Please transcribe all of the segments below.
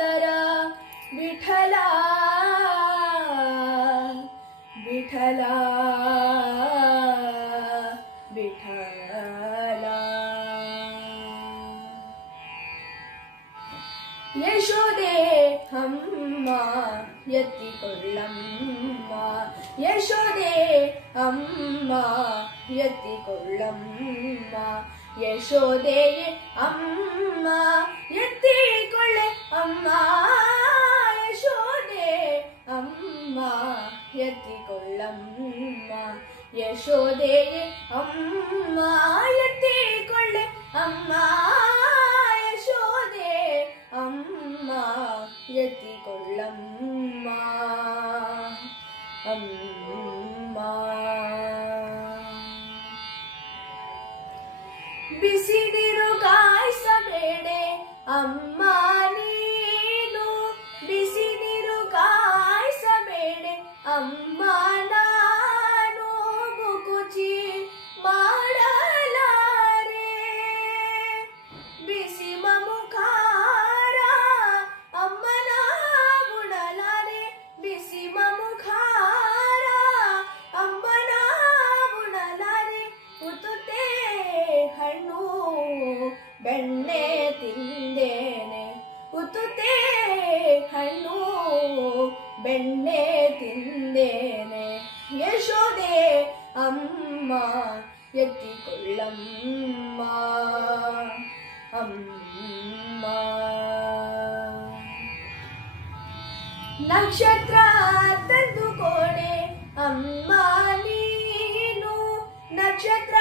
ಚಂದರ ವಿಠಲ ವಿಠಲ ವಿಠಲ ಯಶೋದೆ ಅಮ್ಮ ಎತ್ತಿಕೊಳ್ಳಮ್ಮ ಯಶೋದೆ ಅಮ್ಮ ಎತ್ತಿಕೊಳ್ಳಮ್ಮ ಯಶೋದೆ ಅಮ್ಮ ಎತ್ತ അമ്മ യശോദേ അമ്മ എത്തിക്കൊള്ളമ്മ യശോദേ അമ്മ എത്തിക്കൊള്ള അമ്മ യശോദേ അമ്മ എത്തിക്കൊള്ളമ്മ അമ്മ ಬಿಸಿದಿರು ಕಾಯಿಸಬೇಡ അമ്മ ಬೆಣ್ಣೆ ತಿಂದೇನೆ ಯಶೋದೆ ಅಮ್ಮ ಎತ್ತಿಕೊಳ್ಳಮ್ಮ ಅಮ್ಮ ನಕ್ಷತ್ರ ಕೋಣೆ ಅಮ್ಮ ನೀನು ನಕ್ಷತ್ರ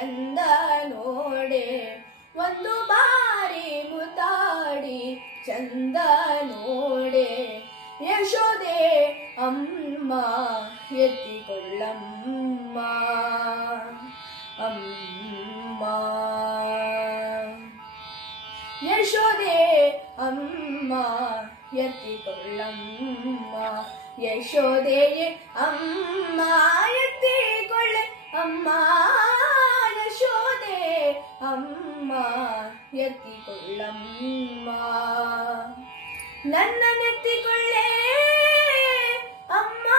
ಚಂದನೋಡೆ ಒಂದು ಬಾರಿ ಮುತಾಡಿ ಚಂದನೋಡೆ ಯಶೋದೆ ಅಮ್ಮ ಎತ್ತಿಕೊಳ್ಳಮ್ಮ ಅಮ್ಮ ಯಶೋದೆ ಅಮ್ಮ ಎತ್ತಿಕೊಳ್ಳಮ್ಮ ಯಶೋದೆಯೇ ಅಮ್ಮ ಅಮ್ಮ ಎತ್ತಿಕೊಳ್ಳಮ್ಮ ನನ್ನ ನೆತ್ತಿಕೊಳ್ಳೆ ಅಮ್ಮ